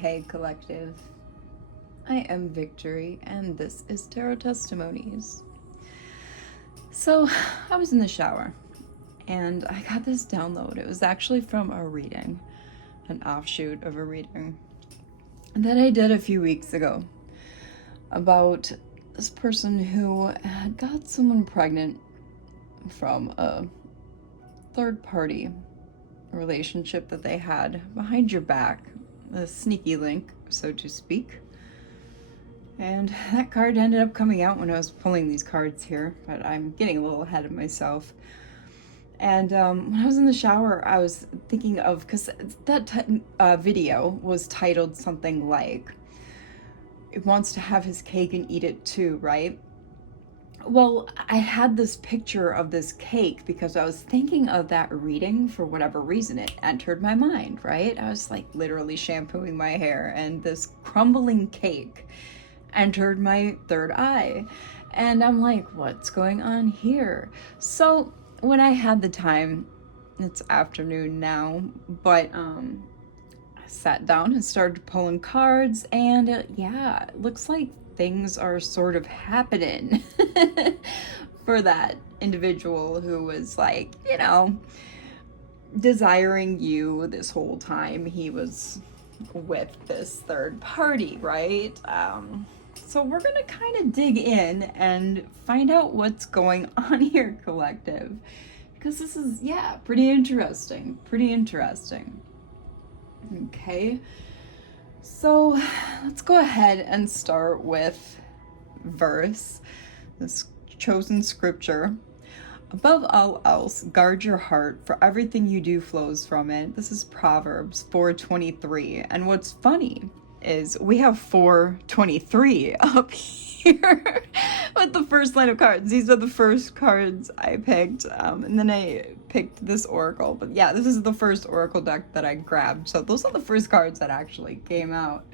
Hey collective, I am Victory and this is Tarot Testimonies. So I was in the shower and I got this download. It was actually from a reading, an offshoot of a reading that I did a few weeks ago about this person who had got someone pregnant from a third party relationship that they had behind your back, a sneaky link, so to speak. And that card ended up coming out when I was pulling these cards here, but I'm getting a little ahead of myself. And when I was in the shower, I was thinking of, because that video was titled something like, "It wants to have his cake and eat it too," right? Well, I had this picture of this cake because I was thinking of that reading. For whatever reason, it entered my mind, right? I was like literally shampooing my hair and this crumbling cake entered my third eye. And I'm like, what's going on here? So when I had the time, it's afternoon now, but I sat down and started pulling cards, and yeah, it looks like things are sort of happening for that individual who was like, desiring you this whole time he was with this third party, right? So we're gonna kind of dig in and find out what's going on here, collective, because this is, pretty interesting. Okay, so let's go ahead and start with verse, this chosen scripture. "Above all else, guard your heart, for everything you do flows from it." This is Proverbs 4:23. And what's funny is we have 4:23 up here with the first line of cards. These are the first cards I picked, and then I picked this oracle. But yeah, this is the first oracle deck that I grabbed. So those are the first cards that actually came out.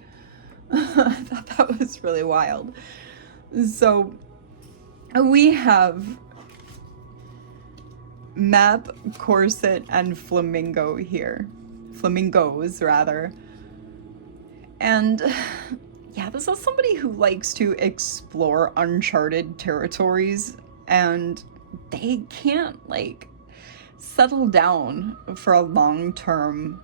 I thought that was really wild. So we have map, corset, and flamingo here. Flamingos, rather. And yeah, this is somebody who likes to explore uncharted territories, and they can't settle down for a long-term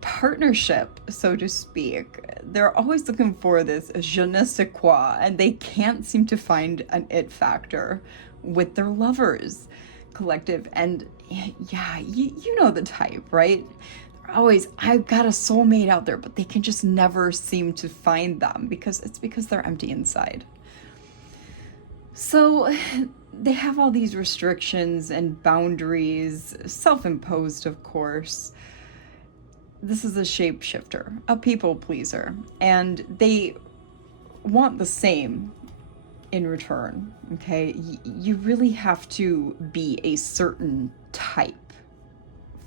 partnership, so to speak. They're always looking for this je ne sais quoi, and they can't seem to find an it factor with their lovers, collective. And yeah, you know the type, right? They're always, "I've got a soulmate out there," but they can just never seem to find them because they're empty inside. So they have all these restrictions and boundaries, self-imposed, of course. This is a shapeshifter, a people pleaser, and they want the same in return, okay? You really have to be a certain type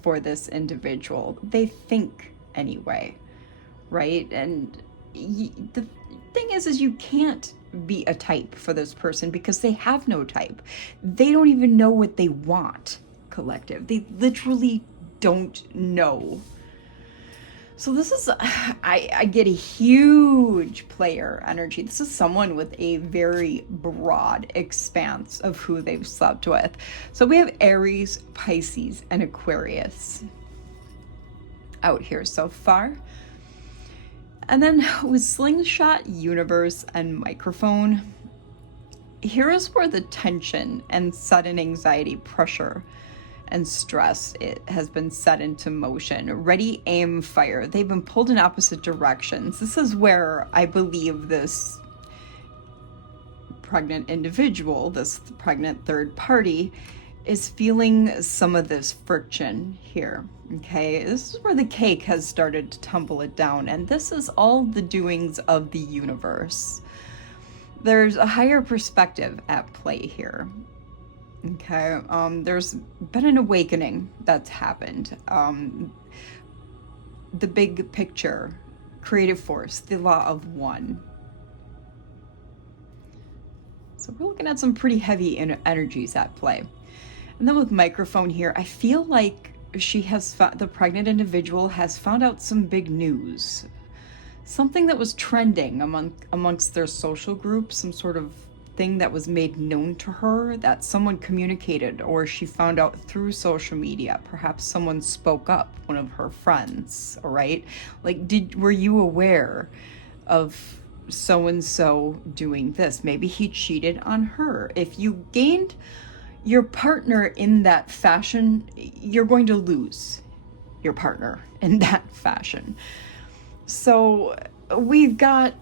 for this individual. They think anyway, right? And the thing is you can't be a type for this person because they have no type. They don't even know what they want, collective. They literally don't know. So this is, I get a huge player energy. This is someone with a very broad expanse of who they've slept with. So we have Aries, Pisces, and Aquarius out here so far. And then with Slingshot, Universe, and Microphone, here is where the tension and sudden anxiety, pressure, and stress, it has been set into motion. Ready, aim, fire. They've been pulled in opposite directions. This is where I believe this pregnant individual, this pregnant third party, is feeling some of this friction here. Okay, this is where the cake has started to tumble it down, and this is all the doings of the universe. There's a higher perspective at play here. Okay, there's been an awakening that's happened. The big picture, creative force, the law of one. So we're looking at some pretty heavy energies at play. And then with Microphone here, I feel like the pregnant individual has found out some big news. Something that was trending amongst their social group, some sort of thing that was made known to her that someone communicated, or she found out through social media. Perhaps someone spoke up, one of her friends, all right? Like, were you aware of so-and-so doing this? Maybe he cheated on her. If you gained your partner in that fashion, you're going to lose your partner in that fashion. So we've got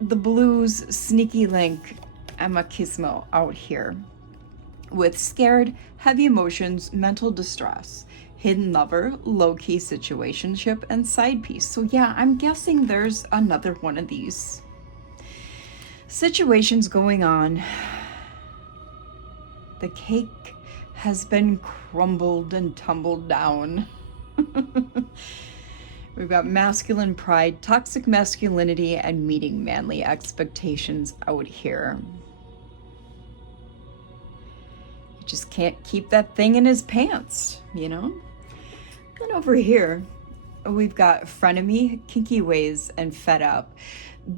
the blues sneaky link machismo out here with scared, heavy emotions, mental distress, hidden lover, low-key situationship, and side piece. So yeah, I'm guessing there's another one of these situations going on. The cake has been crumbled and tumbled down. We've got masculine pride, toxic masculinity, and meeting manly expectations out here. He just can't keep that thing in his pants, you know? And over here, we've got frenemy, kinky ways, and fed up.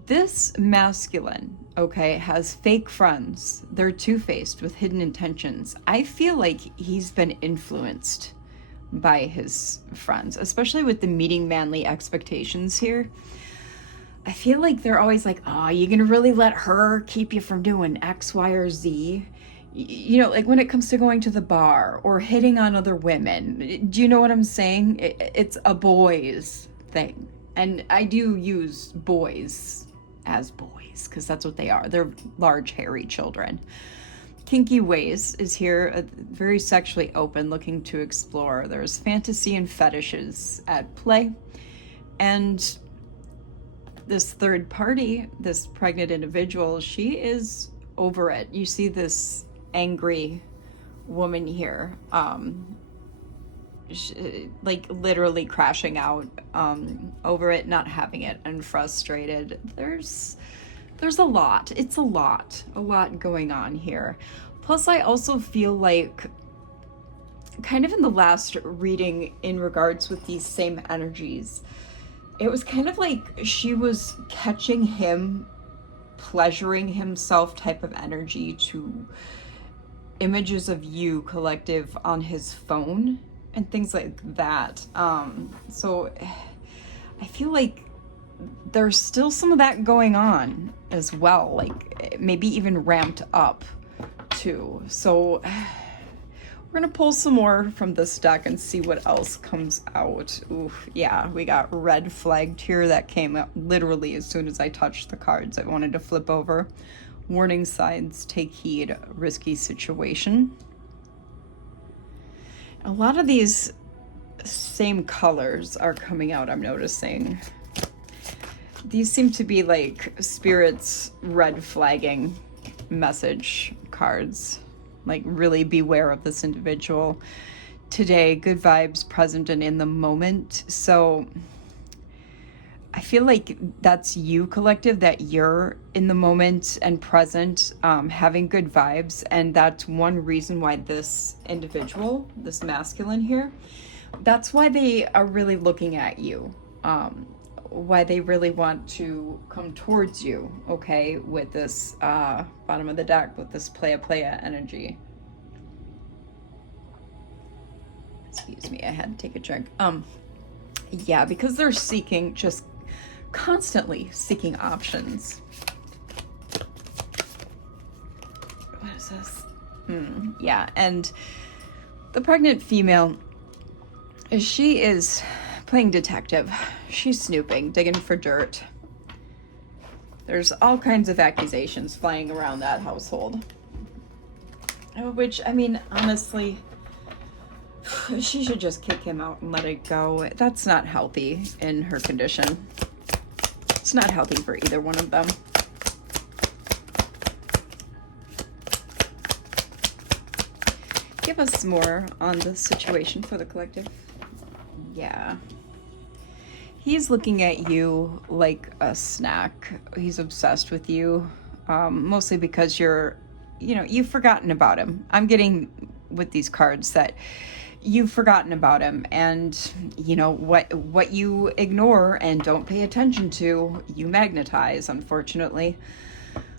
This masculine, okay, has fake friends. They're two-faced with hidden intentions. I feel like he's been influenced by his friends, especially with the meeting manly expectations here. I feel like they're always like, oh, you gonna really let her keep you from doing X, Y, or Z? You know, like when it comes to going to the bar or hitting on other women. Do you know what I'm saying? It's a boys thing. And I do use boys as boys because that's what they are. They're large, hairy children. Kinky ways is here, very sexually open, looking to explore. There's fantasy and fetishes at play. And this third party, this pregnant individual, she is over it. You see this angry woman here, like literally crashing out over it, not having it, and frustrated. There's a lot. It's a lot going on here. Plus, I also feel like kind of in the last reading in regards with these same energies, it was kind of like she was catching him pleasuring himself type of energy to images of you collective on his phone and things like that. So I feel like there's still some of that going on as well, like maybe even ramped up too. So we're gonna pull some more from this deck and see what else comes out. Oof, yeah, we got red flagged here. That came up literally as soon as I touched the cards. I wanted to flip over. Warning signs, take heed, risky situation. A lot of these same colors are coming out, I'm noticing. These seem to be like spirits red flagging message cards. Like, really beware of this individual today. Good vibes, present and in the moment. So I feel like that's you, collective, that you're in the moment and present, having good vibes. And that's one reason why this individual, this masculine here, that's why they are really looking at you. Why they really want to come towards you, okay, with this bottom of the deck, with this playa energy. Excuse me, I had to take a drink. Yeah, because they're seeking, just constantly seeking options. What is this? Yeah, and the pregnant female, she is playing detective. She's snooping, digging for dirt. There's all kinds of accusations flying around that household. Which, I mean, honestly, she should just kick him out and let it go. That's not healthy in her condition. It's not healthy for either one of them. Give us more on the situation for the collective. Yeah. He's looking at you like a snack. He's obsessed with you, mostly because you've forgotten about him. I'm getting with these cards that you've forgotten about him, and you know what you ignore and don't pay attention to, you magnetize, unfortunately.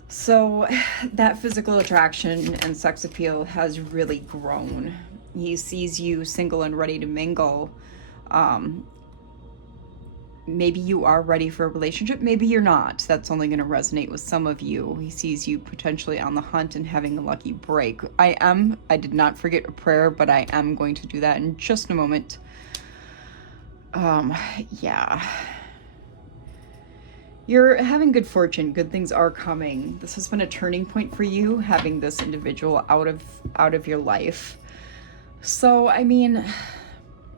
So that physical attraction and sex appeal has really grown. He sees you single and ready to mingle. Maybe you are ready for a relationship, maybe you're not. That's only going to resonate with some of you. He sees you potentially on the hunt and having a lucky break. I did not forget a prayer, but I am going to do that in just a moment. Yeah. You're having good fortune. Good things are coming. This has been a turning point for you, having this individual out of your life. So, I mean,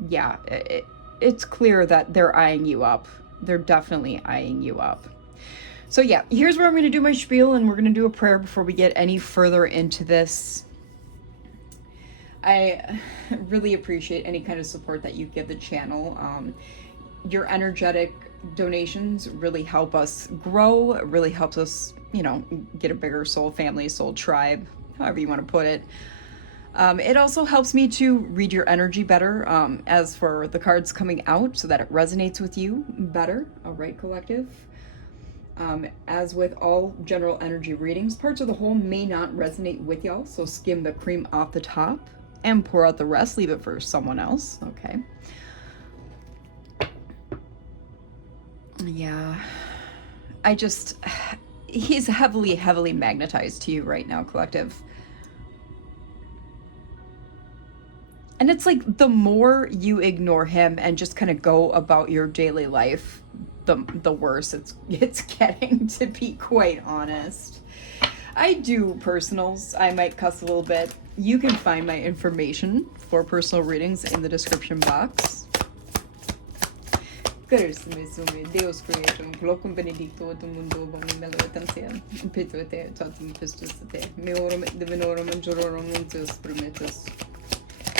yeah, it's clear that they're eyeing you up. They're definitely eyeing you up. So yeah, here's where I'm going to do my spiel, and we're going to do a prayer before we get any further into this. I really appreciate any kind of support that you give the channel. Your energetic donations really help us grow. It really helps us, you know, get a bigger soul family, soul tribe, however you want to put it. It also helps me to read your energy better, as for the cards coming out, so that it resonates with you better. All right, collective. As with all general energy readings, parts of the whole may not resonate with y'all, so skim the cream off the top and pour out the rest. Leave it for someone else, okay? Yeah. He's heavily magnetized to you right now, collective. And it's like the more you ignore him and just kind of go about your daily life, the worse it's getting, to be quite honest. I do personals. I might cuss a little bit. You can find my information for personal readings in the description box. Deus creatum, locum benedicto et mundo abominable tantia, pituite tatum pistus te, meorum divinorum majororum intus prometus.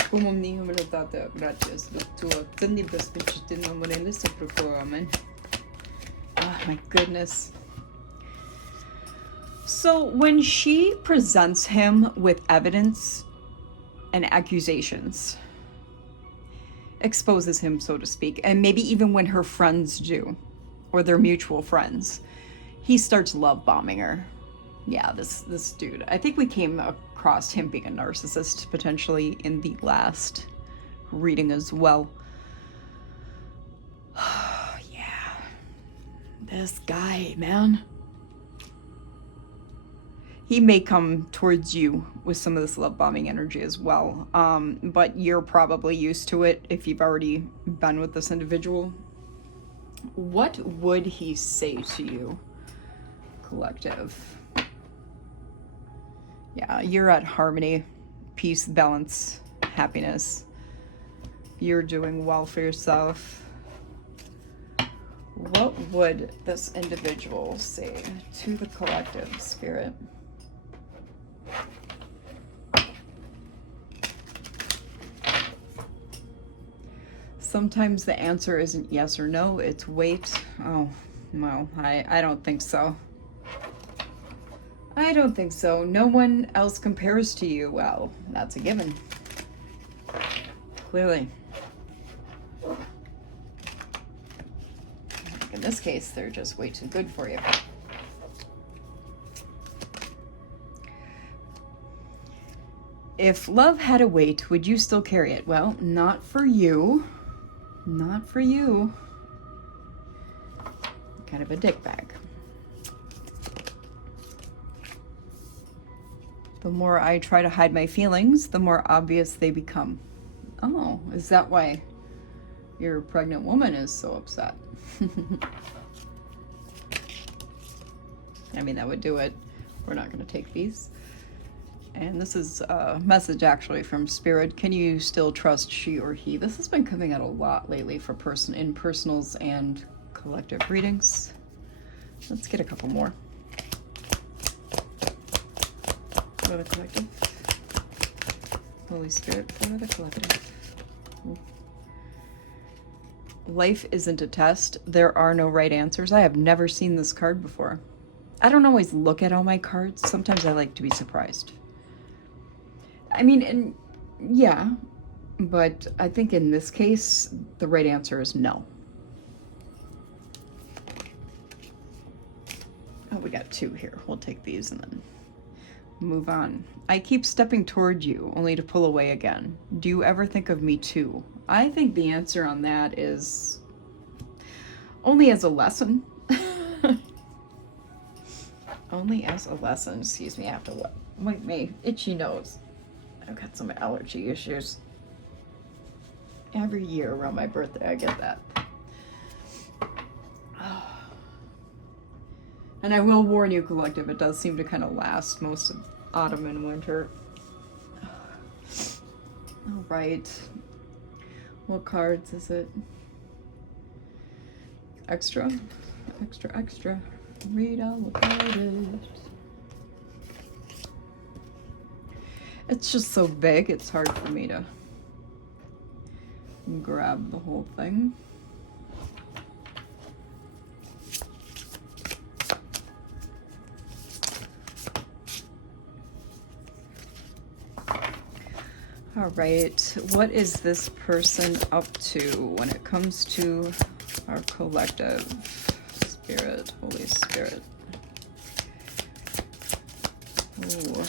Cum omni humilitate gratias tua tendibus vincitina monelis pro. Amen. Oh my goodness. So when she presents him with evidence and accusations, exposes him, so to speak, and maybe even when her friends do, or their mutual friends, he starts love bombing her. Yeah, this dude. I think we came across him being a narcissist potentially in the last reading as well. Yeah. This guy, man. He may come towards you with some of this love bombing energy as well. But you're probably used to it if you've already been with this individual. What would he say to you, collective? Yeah, you're at harmony, peace, balance, happiness. You're doing well for yourself. What would this individual say to the collective, spirit? Sometimes the answer isn't yes or no, it's wait. Oh, well, I don't think so. I don't think so. No one else compares to you. Well, that's a given. Clearly. In this case, they're just way too good for you. If love had a weight, would you still carry it? Well, not for you. Not for you. Kind of a dickbag. The more I try to hide my feelings, the more obvious they become. Oh, is that why your pregnant woman is so upset? I mean, that would do it. We're not going to take these. And this is a message actually from Spirit. Can you still trust she or he? This has been coming out a lot lately for in personals and collective readings. Let's get a couple more. For the collective. Holy Spirit for the collective. Life isn't a test. There are no right answers. I have never seen this card before. I don't always look at all my cards. Sometimes I like to be surprised. I mean, and yeah, But I think in this case, the right answer is no. Oh, we got 2 here. We'll take these and then move on. I keep stepping toward you, only to pull away again. Do you ever think of me too? I think the answer on that is only as a lesson. Only as a lesson. Excuse me, I have to wipe my itchy nose. I've got some allergy issues. Every year around my birthday, I get that. And I will warn you, collective, it does seem to kind of last most of autumn and winter. All right. What cards is it? Extra, extra, extra. Read all about it. It's just so big, it's hard for me to grab the whole thing. All right, what is this person up to when it comes to our collective? Spirit, Holy Spirit. Ooh.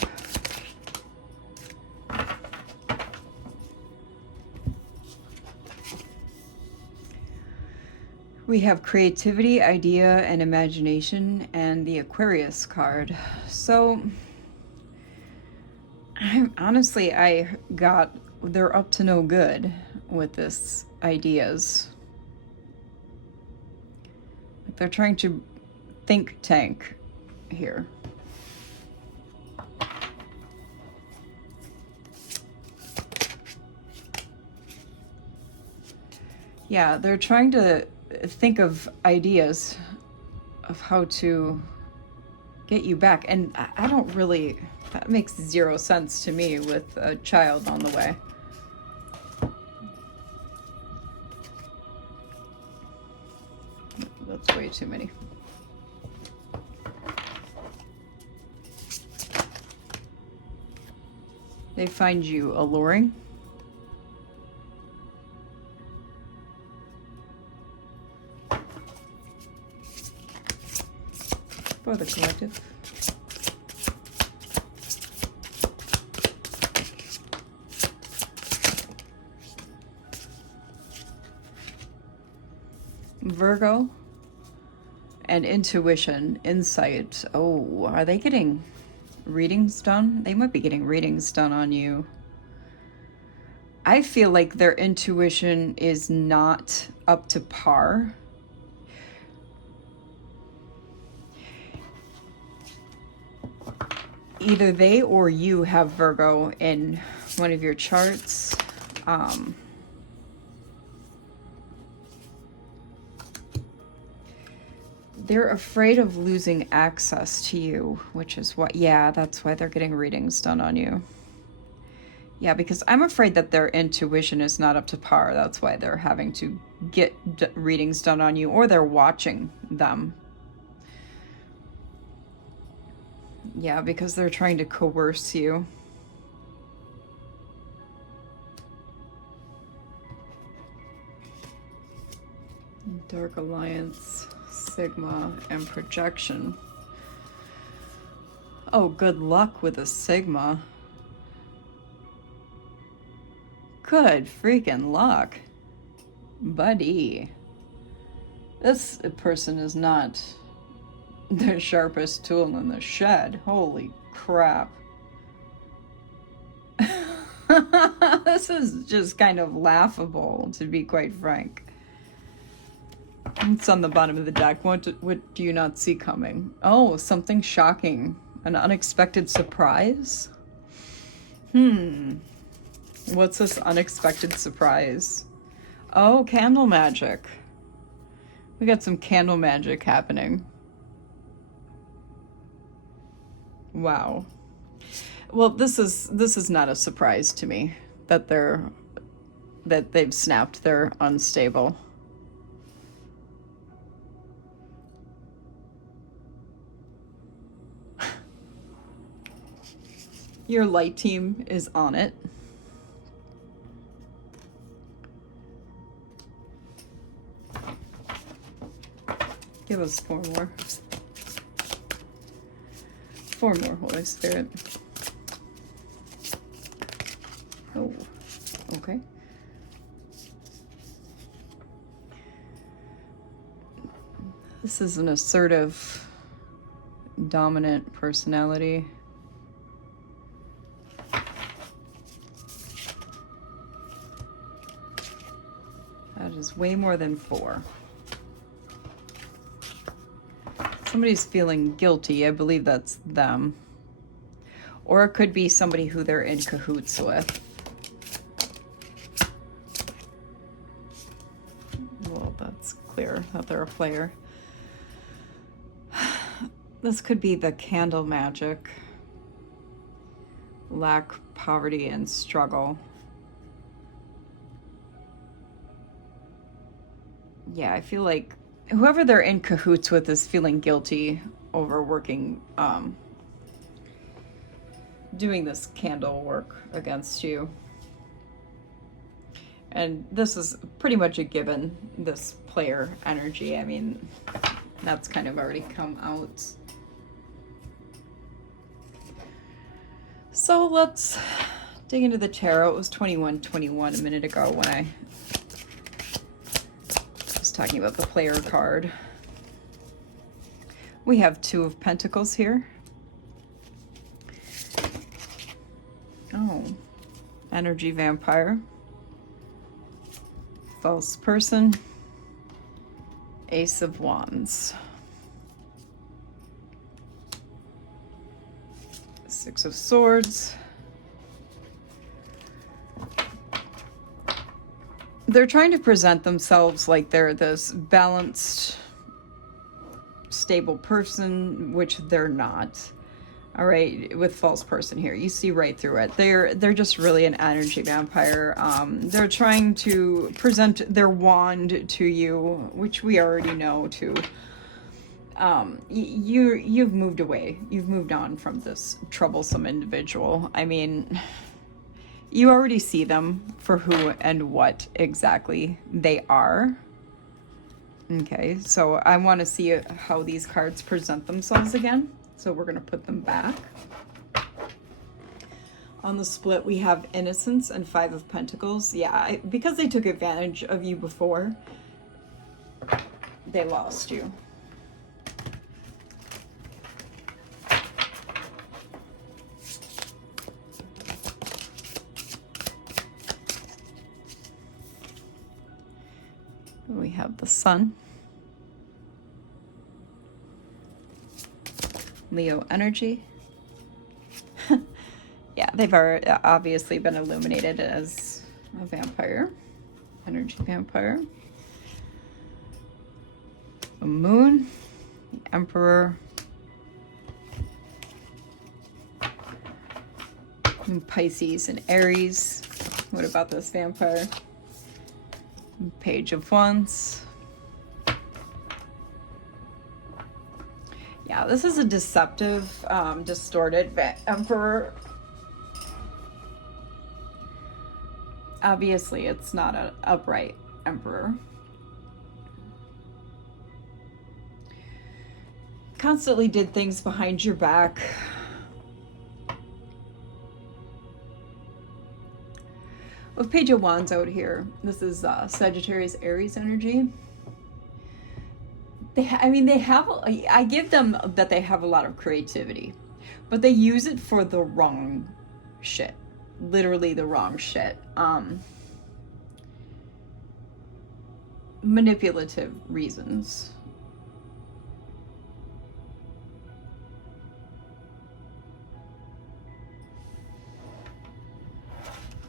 We have creativity, idea, and imagination, and the Aquarius card. So, honestly, they're up to no good with this ideas. They're trying to think tank here. Yeah, they're trying to think of ideas of how to get you back. And I don't really, that makes 0 sense to me with a child on the way. That's way too many. They find you alluring. For the collective. Virgo and intuition, insight. Oh, are they getting readings done? They might be getting readings done on you. I feel like their intuition is not up to par. Either they or you have Virgo in one of your charts. They're afraid of losing access to you, which is what, yeah, that's why they're getting readings done on you. Yeah, because I'm afraid that their intuition is not up to par. That's why they're having to get readings done on you, or they're watching them. Yeah, because they're trying to coerce you. Dark Alliance, Sigma, and Projection. Oh, good luck with a Sigma. Good freaking luck, buddy. This person is not the sharpest tool in the shed. Holy crap. This is just kind of laughable, to be quite frank. It's on the bottom of the deck. What do you not see coming? Oh, something shocking. An unexpected surprise? What's this unexpected surprise? Oh, candle magic. We got some candle magic happening. Wow. Well, this is not a surprise to me that they've snapped. They're unstable. Your light team is on it. Give us 4 more. 4 more, Holy Spirit. Oh, okay. This is an assertive, dominant personality. That is way more than 4. Somebody's feeling guilty. I believe that's them. Or it could be somebody who they're in cahoots with. Well, that's clear that they're a player. This could be the candle magic. Lack, poverty, and struggle. Yeah, I feel like whoever they're in cahoots with is feeling guilty over working, doing this candle work against you. And this is pretty much a given, this player energy. I mean, that's kind of already come out. So let's dig into the tarot. It was 21:21 a minute ago when I was talking about the player card. We have 2 of Pentacles here. Oh, energy vampire. False person. Ace of Wands. 6 of Swords. They're trying to present themselves like they're this balanced, stable person, which they're not. All right, with false person here, you see right through it. They're just really an energy vampire. They're trying to present their wand to you, which we already know to. You've moved away. You've moved on from this troublesome individual. I mean, you already see them for who and what exactly they are. Okay, so I want to see how these cards present themselves again. So we're going to put them back. On the split, we have Innocence and 5 of Pentacles. Yeah, because they took advantage of you before, they lost you. We have the Sun. Leo energy. Yeah, they've obviously been illuminated as a vampire. Energy vampire. The Moon. The Emperor. And Pisces and Aries. What about this vampire? Page of Wands. Yeah, this is a deceptive, distorted Emperor. Obviously, it's not an upright Emperor. Constantly did things behind your back. With Page of Wands out here, this is Sagittarius Aries energy. I give them that they have a lot of creativity, but they use it for the wrong shit. Literally the wrong shit. Manipulative reasons.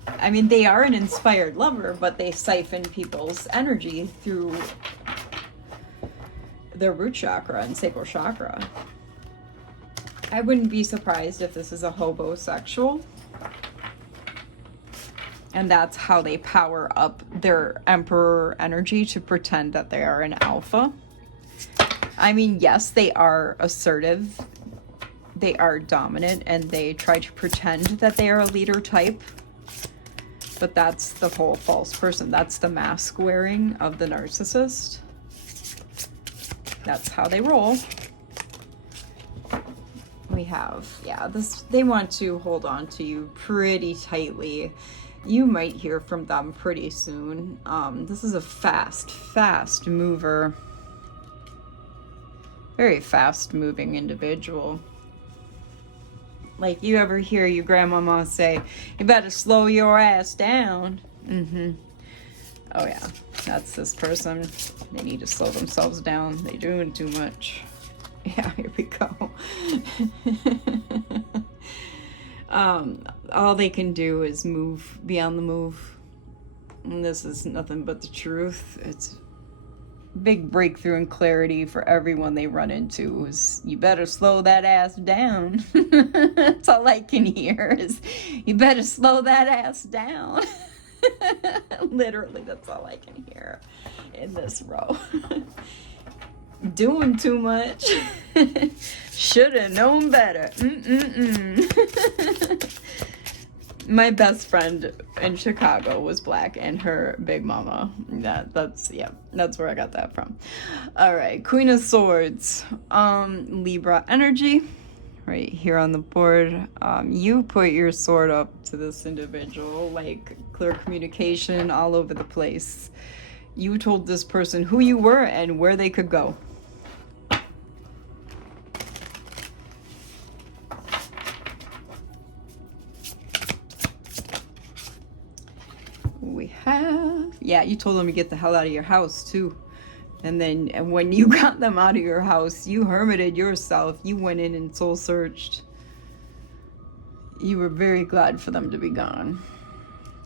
I mean, they are an inspired lover, but they siphon people's energy through their root chakra and sacral chakra. I wouldn't be surprised if this is a hobosexual. And that's how they power up their emperor energy to pretend that they are an alpha. I mean, yes, they are assertive. They are dominant, and they try to pretend that they are a leader type. But that's the whole false person. That's the mask wearing of the narcissist. That's how they roll. We have, yeah, they want to hold on to you pretty tightly. You might hear from them pretty soon. This is a fast mover. Very fast moving individual. Like, you ever hear your grandmama say, you better slow your ass down? Oh yeah, that's this person. They need to slow themselves down. They're doing too much. Yeah, here we go. All they can do is move, be on the move. And this is nothing but the truth. It's big breakthrough and clarity for everyone they run into is, you better slow that ass down. That's all I can hear is, you better slow that ass down. Literally, that's all I can hear in this row. Doing too much. Should have known better. My best friend in Chicago was black, and her big mama. That's where I got that from. All right, Queen of Swords, Libra energy, right here on the board. You put your sword up to this individual, like clear communication all over the place. You told this person who you were and where they could go. We have, yeah, you told them to get the hell out of your house too. And then when you got them out of your house, you hermited yourself. You went in and soul searched. You were very glad for them to be gone.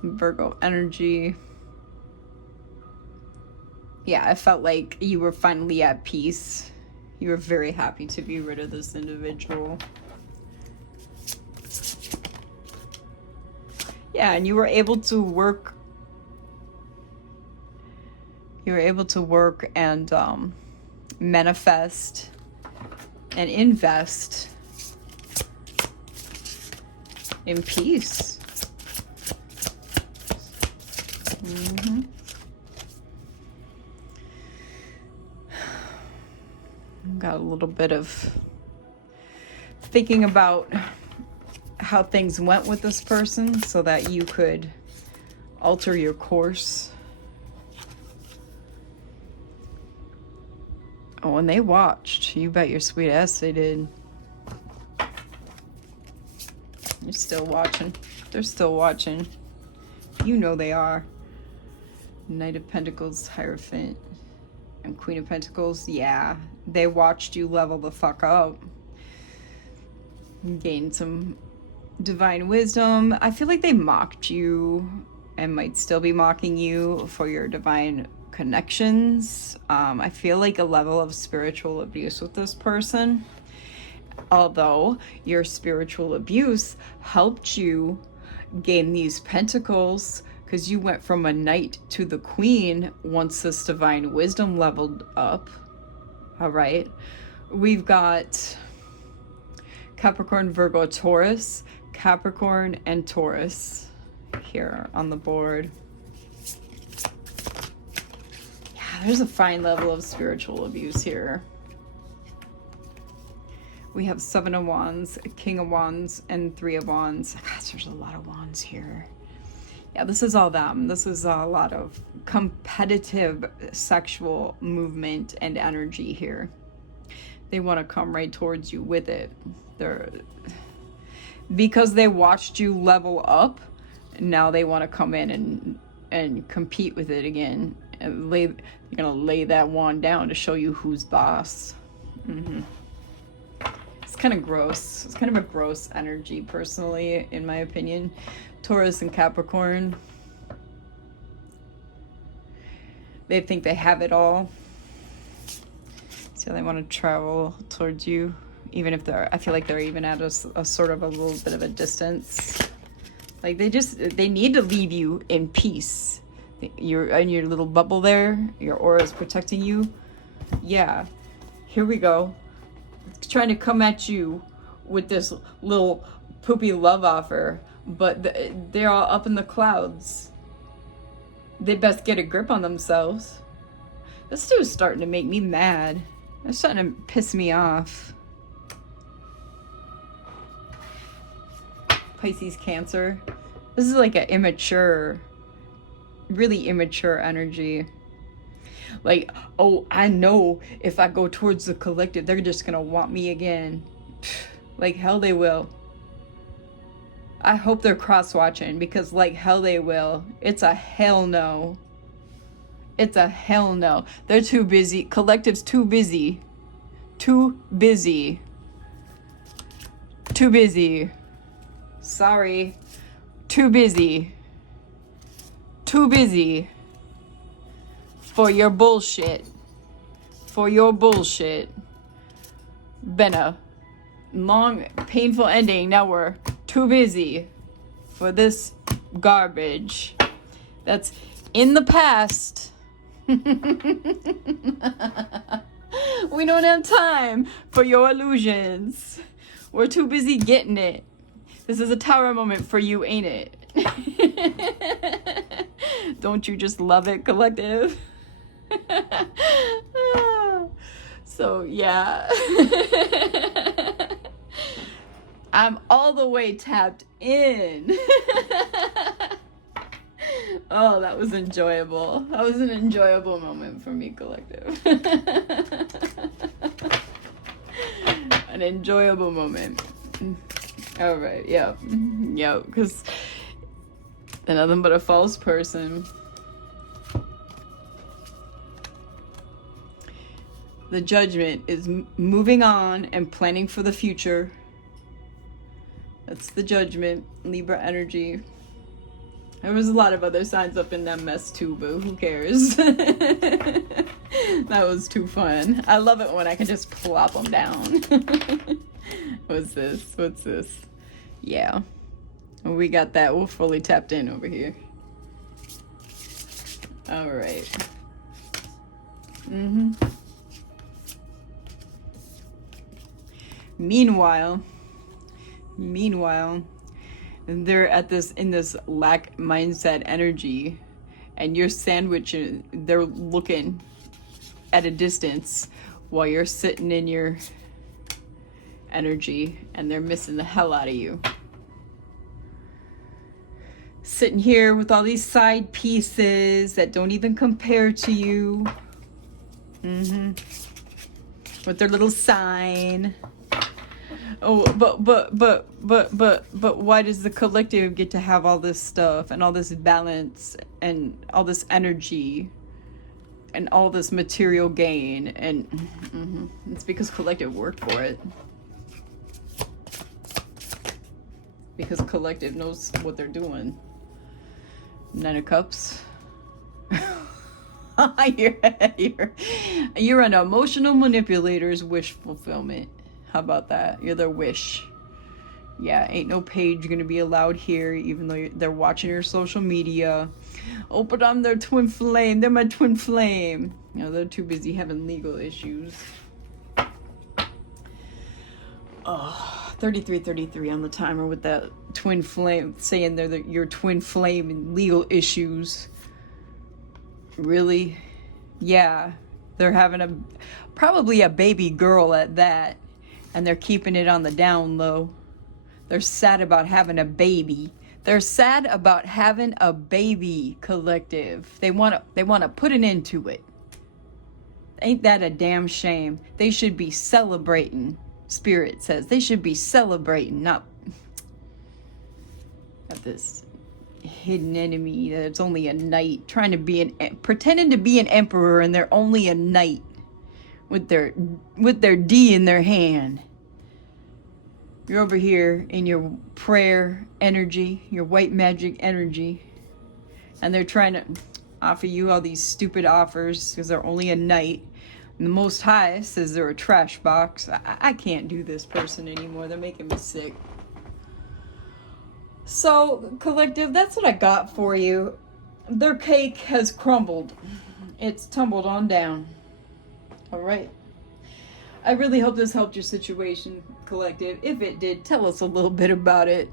Virgo energy. Yeah, I felt like you were finally at peace. You were very happy to be rid of this individual. Yeah, and you were able to work. You were able to work and manifest and invest in peace. Got a little bit of thinking about how things went with this person so that you could alter your course. Oh, and they watched. You bet your sweet ass they did. You're still watching. They're still watching. You know they are. Knight of Pentacles, Hierophant, and Queen of Pentacles. Yeah, they watched you level the fuck up. Gain some divine wisdom. I feel like they mocked you and might still be mocking you for your divine connections. I feel like a level of spiritual abuse with this person. Although your spiritual abuse helped you gain these pentacles because you went from a knight to the queen once this divine wisdom leveled up. All right. We've got Capricorn, Virgo, Taurus, Capricorn, and Taurus here on the board. Yeah, there's a fine level of spiritual abuse here. We have 7 of Wands, King of Wands, and 3 of Wands. Gosh, there's a lot of wands here. Yeah, this is all them. This is a lot of competitive sexual movement and energy here. They want to come right towards you with it. Because they watched you level up, now they want to come in and compete with it again. And you're gonna lay that wand down to show you who's boss. It's kind of gross. It's kind of a gross energy, personally, in my opinion. Taurus and Capricorn, they think they have it all, so they want to travel towards you, even if I feel like they're even at a sort of a little bit of a distance. Like they need to leave you in peace. You're in your little bubble there. Your aura is protecting you. Yeah, here we go. It's trying to come at you with this little poopy love offer, but they're all up in the clouds. They best get a grip on themselves. This dude's starting to make me mad. It's starting to piss me off. Pisces, Cancer. This is like an immature, really immature energy. Like, oh, I know if I go towards the collective, they're just gonna want me again. Like hell they will. I hope they're cross-watching, because like hell they will. It's a hell no. It's a hell no. They're too busy. Collective's too busy. Too busy. Too busy. Sorry. Too busy. Too busy. For your bullshit. For your bullshit. Been a long, painful ending. Now we're too busy for this garbage that's in the past. We don't have time for your illusions. We're too busy getting it. This is a tower moment for you, ain't it? Don't you just love it, collective? So yeah. I'm all the way tapped in. Oh, that was enjoyable. That was an enjoyable moment for me, collective. An enjoyable moment. All right, yeah. Yeah, because they're nothing but a false person. The Judgment is moving on and planning for the future. That's the Judgment, Libra energy. There was a lot of other signs up in that mess too, but who cares? That was too fun. I love it when I can just plop them down. What's this? What's this? Yeah. We got that. We're fully tapped in over here. All right. Meanwhile, they're at this, in this lack mindset energy, and you're sandwiching, they're looking at a distance while you're sitting in your energy, and they're missing the hell out of you. Sitting here with all these side pieces that don't even compare to you. With their little sign. Oh, but why does the collective get to have all this stuff and all this balance and all this energy and all this material gain? And it's because collective worked for it. Because collective knows what they're doing. Nine of Cups. You're an emotional manipulator's wish fulfillment. How about that? You're their wish. Yeah, ain't no page gonna be allowed here, even though they're watching your social media. Oh, but I'm their twin flame. They're my twin flame. You know, they're too busy having legal issues. Oh, 33 on the timer with that twin flame, saying they're your twin flame and legal issues. Really? Yeah, they're having probably a baby girl at that, and they're keeping it on the down low. They're sad about having a baby. They're sad about having a baby, collective. They want to put an end to it. Ain't that a damn shame? They should be celebrating. Spirit says they should be celebrating, not at this hidden enemy that's only a knight, trying to be pretending to be an emperor, and they're only a knight with their D in their hand. You're over here in your prayer energy, your white magic energy, and they're trying to offer you all these stupid offers because they're only a knight. And the Most High says they're a trash box. I can't do this person anymore. They're making me sick. So, collective, that's what I got for you. Their cake has crumbled. It's tumbled on down. All right. I really hope this helped your situation, Collective. If it did, tell us a little bit about it.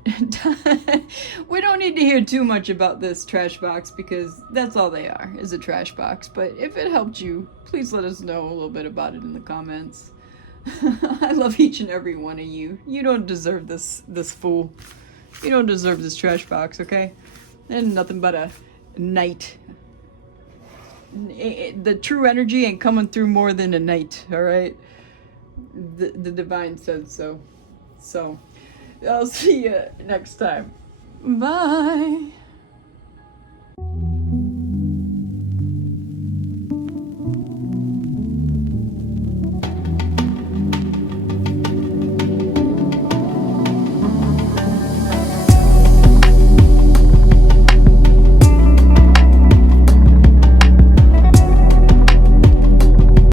We don't need to hear too much about this trash box, because that's all they are, is a trash box. But if it helped you, please let us know a little bit about it in the comments. I love each and every one of you. You don't deserve this fool. You don't deserve this trash box, okay? And nothing but a knight. The true energy ain't coming through more than a knight, alright? The divine said so. So, I'll see you next time. Bye!